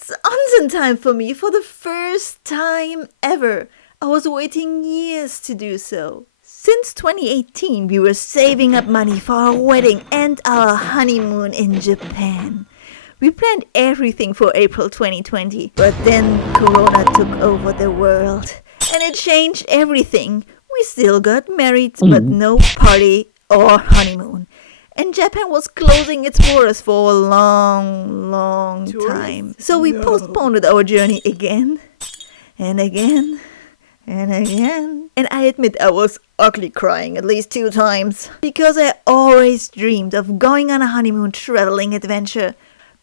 It's onsen time for me for the first time ever. I was waiting years to do so. Since 2018, we were saving up money for our wedding and our honeymoon in Japan. We planned everything for April 2020, but then Corona took over the world and it changed everything. We still got married, but no party or honeymoon. And Japan was closing its borders for a long time. So we postponed our journey again and again and again. And I admit I was ugly crying at least 2 times. Because I always dreamed of going on a honeymoon traveling adventure.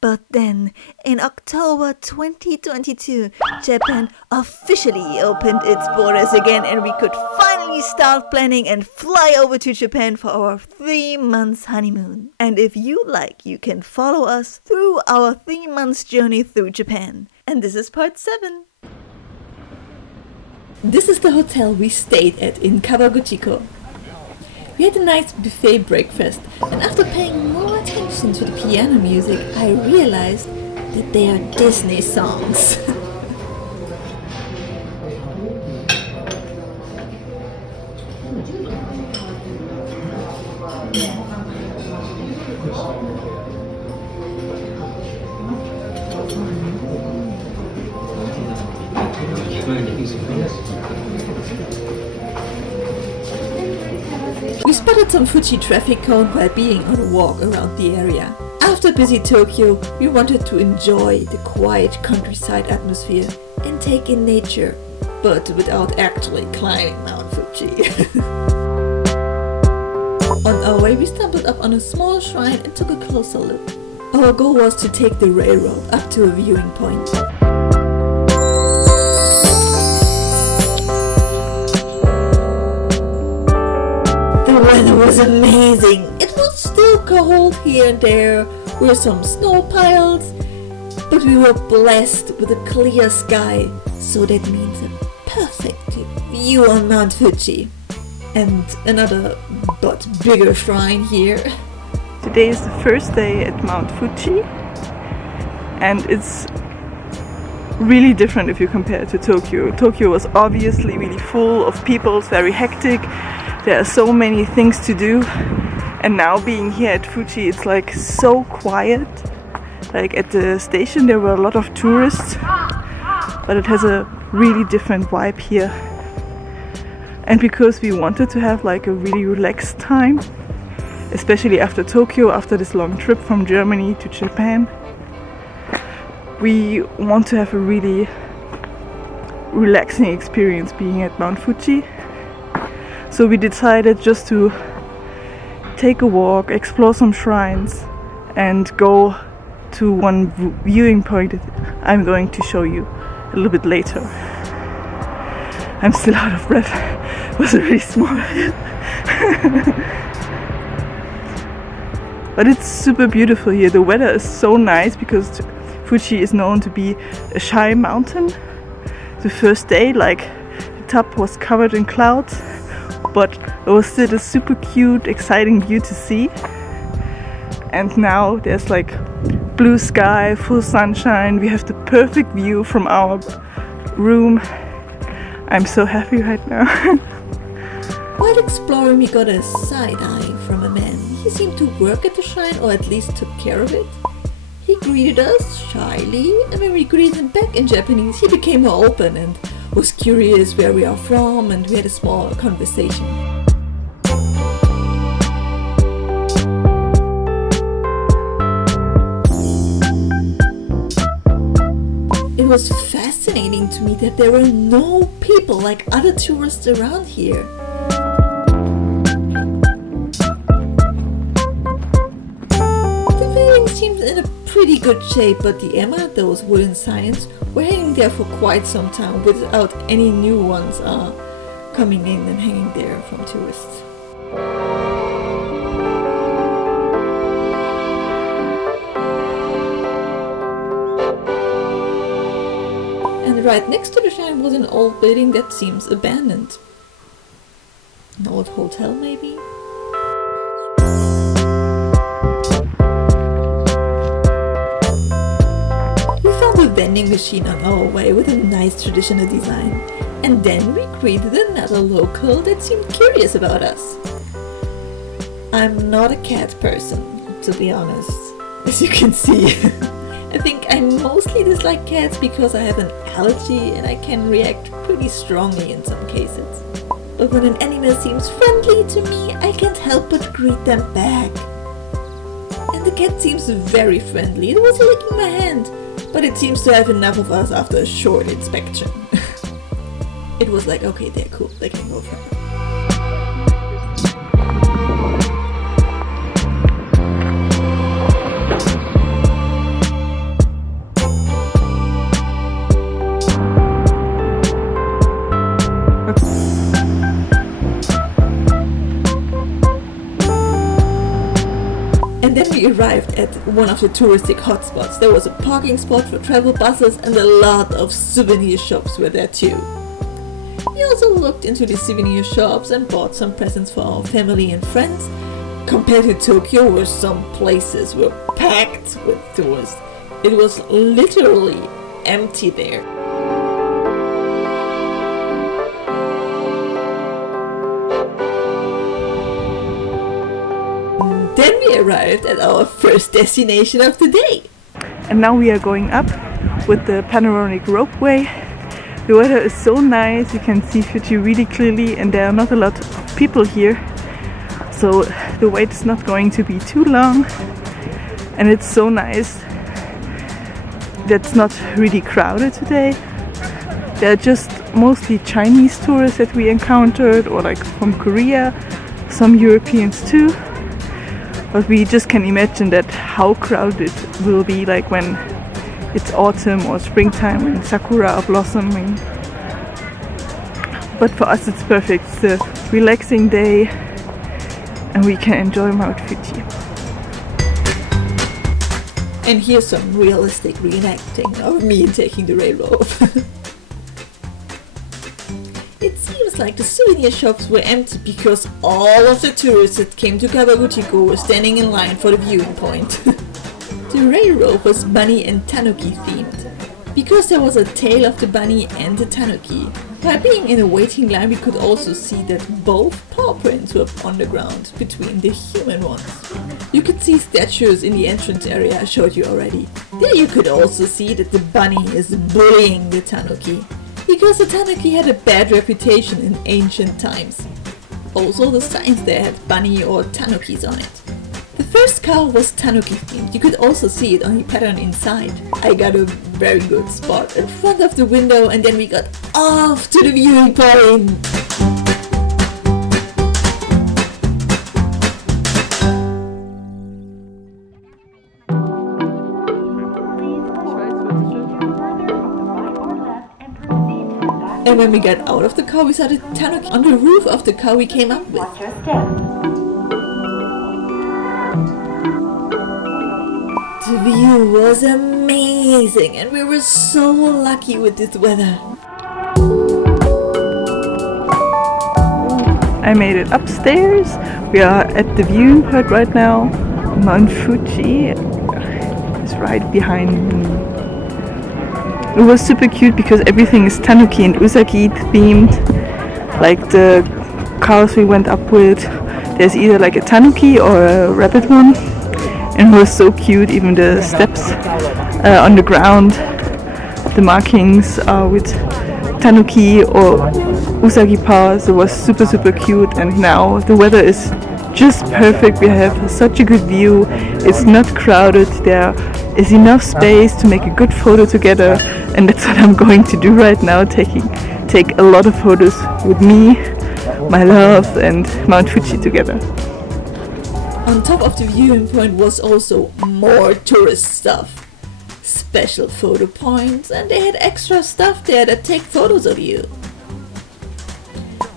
But then, in October 2022, Japan officially opened its borders again and we could finally start planning and fly over to Japan for our 3 months honeymoon. And if you like, you can follow us through our 3 months journey through Japan. And this is part 7. This is the hotel we stayed at in Kawaguchiko. We had a nice buffet breakfast, and after paying more attention to the piano music, I realized that they are Disney songs. We spotted some Fuji traffic cone while being on a walk around the area. After busy Tokyo, we wanted to enjoy the quiet countryside atmosphere and take in nature, but without actually climbing Mount Fuji. On our way, we stumbled up on a small shrine and took a closer look. Our goal was to take the railroad up to a viewing point. The weather was amazing. It was still cold here and there were some snow piles, but we were blessed with a clear sky, so that means a perfect view on Mount Fuji. And another but bigger shrine here. Today is the first day at Mount Fuji, and it's really different if you compare it to Tokyo. Tokyo was obviously really full of people, it's very hectic. There are so many things to do, and now being here at Fuji, it's like so quiet. Like at the station there were a lot of tourists, but it has a really different vibe here. And because we wanted to have like a really relaxed time, especially after Tokyo, after this long trip from Germany to Japan, we want to have a really relaxing experience being at Mount Fuji. So we decided just to take a walk, explore some shrines, and go to one viewing point that I'm going to show you a little bit later. I'm still out of breath. It was a really small hill. But it's super beautiful here. The weather is so nice because Fuji is known to be a shy mountain. The first day, like, the top was covered in clouds, but it was still a super cute, exciting view to see. And now there's like blue sky, full sunshine. We have the perfect view from our room. I'm so happy right now. While exploring, we got a side eye from a man. He seemed to work at the shrine, or at least took care of it. He greeted us shyly, and when we greeted him back in Japanese, he became more open and was curious where we are from, and we had a small conversation. It was fascinating to me that there were no people like other tourists around here. The building seemed in a pretty good shape, but the Emma, those wooden signs, were hanging there for quite some time without any new ones coming in and hanging there from tourists. And right next to the shrine was an old building that seems abandoned. An old hotel, maybe? vending machine on our way with a nice traditional design. And then we greeted another local that seemed curious about us. I'm not a cat person, to be honest, as you can see. I think I mostly dislike cats because I have an allergy and I can react pretty strongly in some cases. But when an animal seems friendly to me, I can't help but greet them back. And the cat seems very friendly. It was licking my hand, but it seems to have enough of us after a short inspection. It was like, okay, they're cool, they can go for it. And then we arrived at one of the touristic hotspots. There was a parking spot for travel buses and a lot of souvenir shops were there too. We also looked into the souvenir shops and bought some presents for our family and friends. Compared to Tokyo, where some places were packed with tourists, it was literally empty there. Then we arrived at our first destination of the day. And now we are going up with the Panoramic Ropeway. The weather is so nice, you can see Fuji really clearly and there are not a lot of people here. So the wait is not going to be too long. And it's so nice that's not really crowded today. There are just mostly Chinese tourists that we encountered, or like from Korea, some Europeans too. But we just can imagine that how crowded it will be like when it's autumn or springtime when sakura are blossoming. But for us it's perfect. It's a relaxing day and we can enjoy Mount Fuji. And here's some realistic reenacting of me taking the railroad. It seems like the souvenir shops were empty because all of the tourists that came to Kawaguchiko were standing in line for the viewing point. The railroad was bunny and tanuki themed, because there was a tail of the bunny and the tanuki. By being in a waiting line, we could also see that both paw prints were on the ground between the human ones. You could see statues in the entrance area I showed you already. There you could also see that the bunny is bullying the tanuki, because the tanuki had a bad reputation in ancient times. Also, the signs there had bunny or tanukis on it. The first car was tanuki themed. You could also see it on the pattern inside. I got a very good spot in front of the window and then we got off to the viewing point. And when we got out of the car, we saw the tanuki on the roof of the car we came up with. The view was amazing and we were so lucky with this weather. I made it upstairs. We are at the viewing point right now. Mount Fuji is right behind me. It was super cute because everything is tanuki and usagi themed. Like the cars we went up with, there's either like a tanuki or a rabbit one. And it was so cute, even the steps on the ground, the markings are with tanuki or usagi paws. It was super cute, and now the weather is just perfect. We have such a good view, it's not crowded, there is enough space to make a good photo together, and that's what I'm going to do right now, take a lot of photos with me, my love and Mount Fuji together. On top of the viewing point was also more tourist stuff. Special photo points, and they had extra stuff there that take photos of you.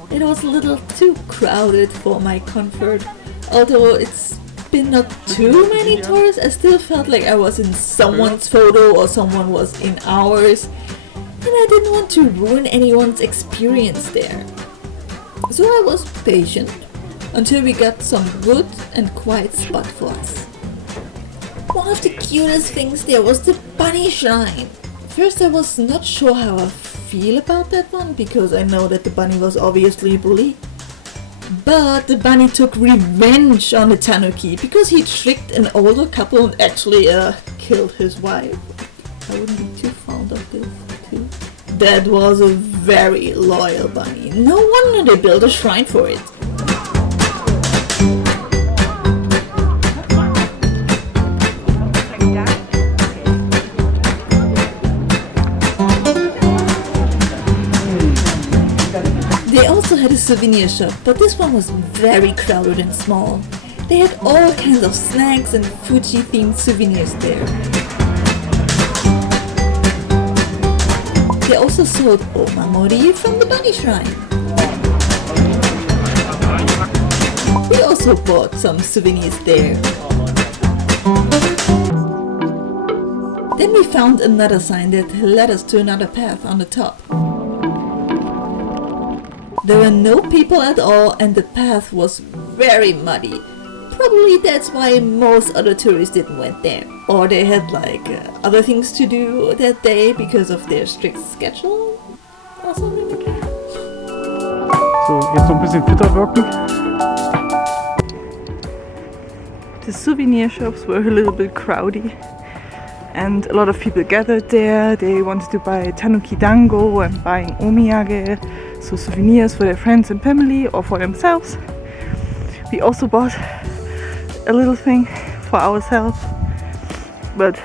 It was a little too crowded for my comfort. Although it's been not too many tourists, I still felt like I was in someone's photo or someone was in ours. And I didn't want to ruin anyone's experience there. So I was patient until we got some good and quiet spot for us. One of the cutest things there was the bunny shrine. first I was not sure how I feel about that one, because I know that the bunny was obviously a bully. But the bunny took revenge on the tanuki because he tricked an older couple and actually killed his wife. I wouldn't be too fond of this too. That was a very loyal bunny. No wonder they built a shrine for it. They also had a souvenir shop, but this one was very crowded and small. They had all kinds of snacks and Fuji themed souvenirs there. They also sold omamori from the bunny shrine. We also bought some souvenirs there. Then we found another sign that led us to another path on the top. There were no people at all and the path was very muddy. Probably that's why most other tourists didn't went there. Or they had other things to do that day because of their strict schedule or something like that. So, jetzt noch ein bisschen fitter wirken. The souvenir shops were a little bit crowdy and a lot of people gathered there. They wanted to buy tanuki dango and buying omiyage, so souvenirs for their friends and family or for themselves. We also bought a little thing for ourselves, but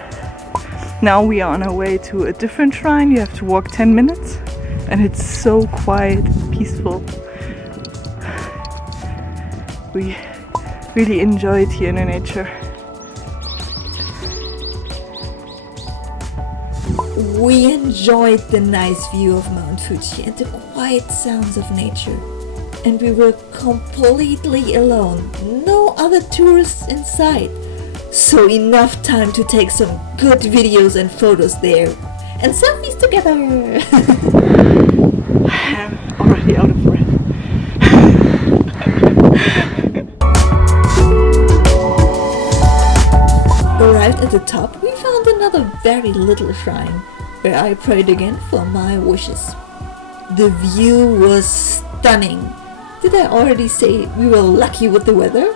now we are on our way to a different shrine. You have to walk 10 minutes and it's so quiet, peaceful. We really enjoy it here in the nature. We enjoyed the nice view of Mount Fuji and the quiet sounds of nature. And we were completely alone. No other tourists in sight. So enough time to take some good videos and photos there. And selfies together! I'm already out of breath. Arrived at the top, we found another very little shrine, where I prayed again for my wishes. The view was stunning. Did I already say we were lucky with the weather?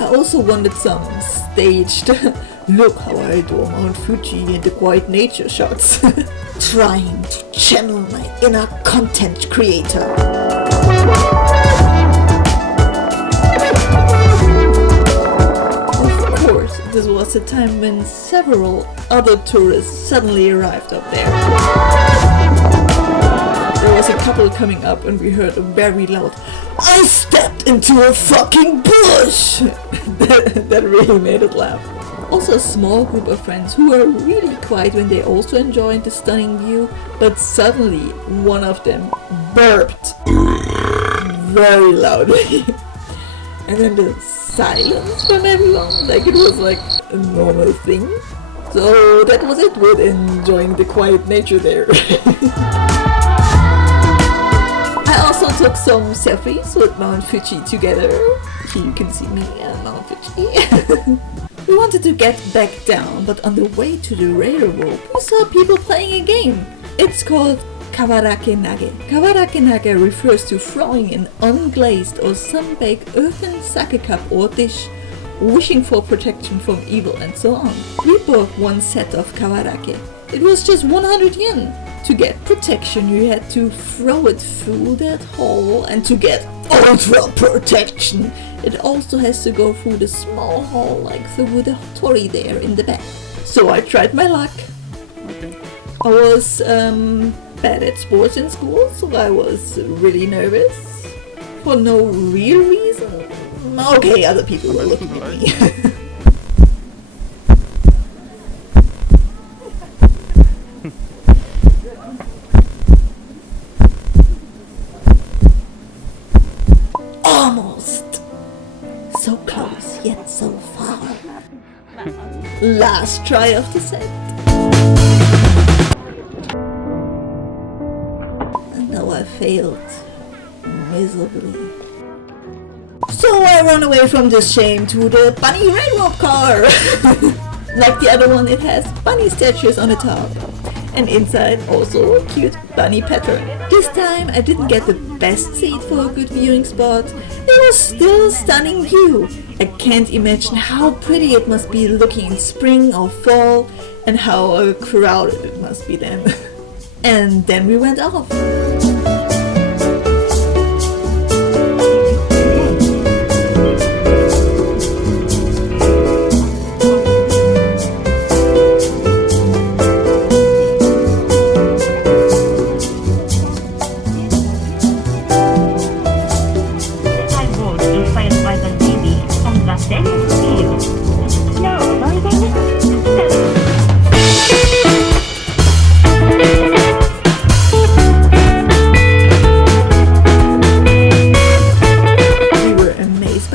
I also wanted some staged look how I adore Mount Fuji and the quiet nature shots. Trying to channel my inner content creator. Of course, this was a time when several other tourists suddenly arrived up there. There was a couple coming up and we heard a very loud, "I stepped into a fucking bush!" that really made it laugh. Also a small group of friends who were really quiet when they also enjoyed the stunning view, but suddenly one of them burped very loudly. And then the silence from everyone, like it was like a normal thing. So that was it with enjoying the quiet nature there. I also took some selfies with Mount Fuji together. Here you can see me at Mount Fuji. We wanted to get back down, but on the way to the railroad, we saw people playing a game. It's called Kawarake Nage. Kawarake Nage refers to throwing an unglazed or sun-baked earthen sake cup or dish, wishing for protection from evil and so on. We bought one set of kawarake. It was just 100 yen. To get protection, you had to throw it through that hole, and to get ultra protection, it also has to go through the small hole, like through the tori there in the back. So I tried my luck. Okay. I was bad at sports in school, so I was really nervous for no real reason. Okay, other people were looking at me. Almost. So close, yet so far. Last try of the set. And now I failed miserably. So I run away from this shame to the bunny railroad car. Like the other one, it has bunny statues on the top. And inside also a cute bunny pattern. This time I didn't get the best seat for a good viewing spot. It was still a stunning view. I can't imagine how pretty it must be looking in spring or fall, and how crowded it must be then. And then we went off.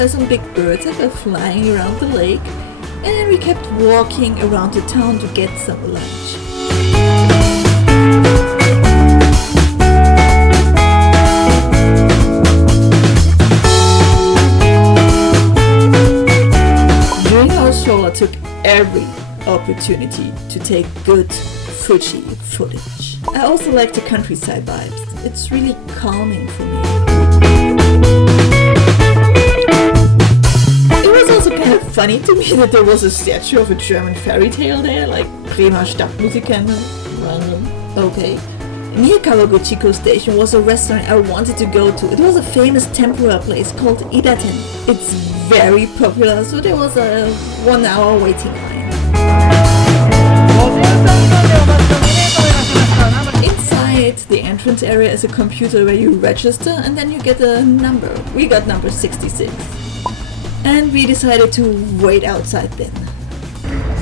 Some big birds that were flying around the lake, and then we kept walking around the town to get some lunch. During our stroll I took every opportunity to take good Fuji footage. I also like the countryside vibes. It's really calming for me. Funny to me that there was a statue of a German fairy tale there, like Bremer Stadtmusiker. Random. Okay. Near Kawaguchiko station was a restaurant I wanted to go to. It was a famous tempura place called Idaten. It's very popular, so there was a 1 hour waiting line. Inside the entrance area is a computer where you register and then you get a number. We got number 66. And we decided to wait outside then.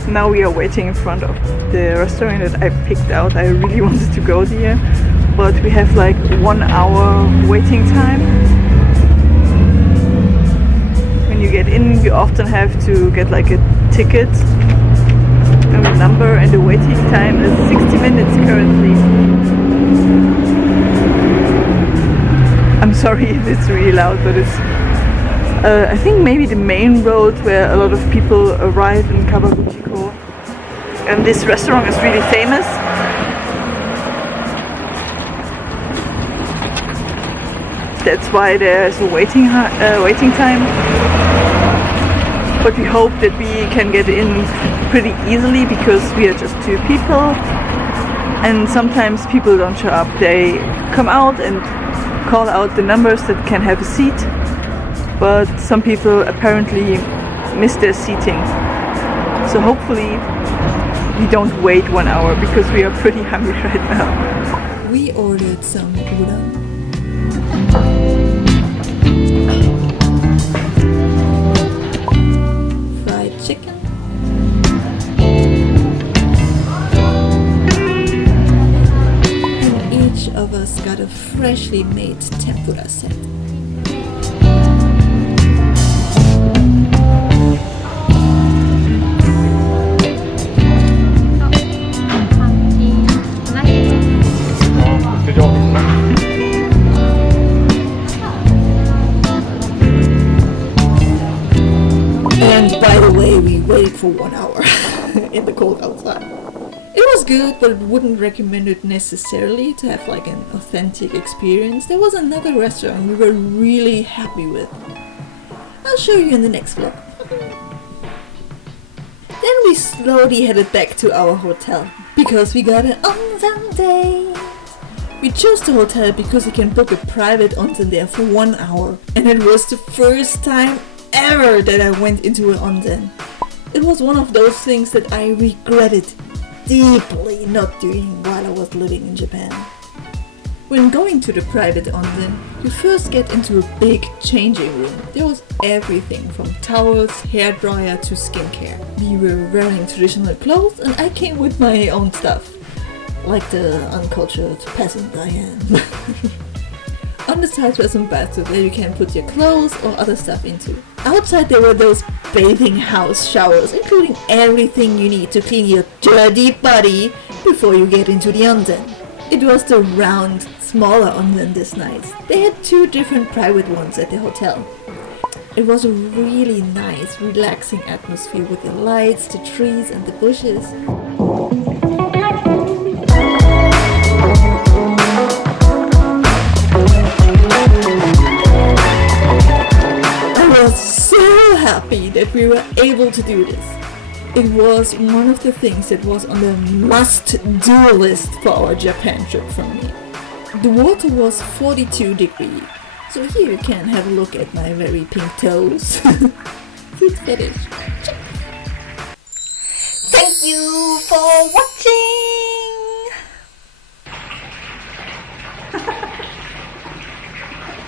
Now we are waiting in front of the restaurant that I picked out. I really wanted to go there, but we have like 1 hour waiting time. When you get in, you often have to get like a ticket and a number, and the waiting time is 60 minutes currently. I'm sorry if it's really loud, but it's I think maybe the main road where a lot of people arrive in Kawaguchiko. And this restaurant is really famous. That's why there's a waiting time. But we hope that we can get in pretty easily because we are just 2 people. And sometimes people don't show up. They come out and call out the numbers that can have a seat. But some people apparently miss their seating. So hopefully we don't wait 1 hour because we are pretty hungry right now. We ordered some udon. Fried chicken. And each of us got a freshly made tempura set. For 1 hour in the cold outside. It was good, but wouldn't recommend it necessarily to have like an authentic experience. There was another restaurant we were really happy with. I'll show you in the next vlog. Then we slowly headed back to our hotel because we got an onsen date. We chose the hotel because you can book a private onsen there for 1 hour, and it was the first time ever that I went into an onsen. It was one of those things that I regretted deeply not doing while I was living in Japan. When going to the private onsen, you first get into a big changing room. There was everything from towels, hairdryer to skincare. We were wearing traditional clothes and I came with my own stuff, like the uncultured peasant I am. On the side were some bathtubs where you can put your clothes or other stuff into. Outside there were those bathing house showers, including everything you need to clean your dirty body before you get into the onsen. It was the round smaller onsen this night. They had 2 different private ones at the hotel. It was a really nice, relaxing atmosphere with the lights, the trees and the bushes. I was so happy that we were able to do this. It was one of the things that was on the must-do list for our Japan trip for me. The water was 42 degrees, so here you can have a look at my very pink toes. Food fetish. Check. Thank you for watching.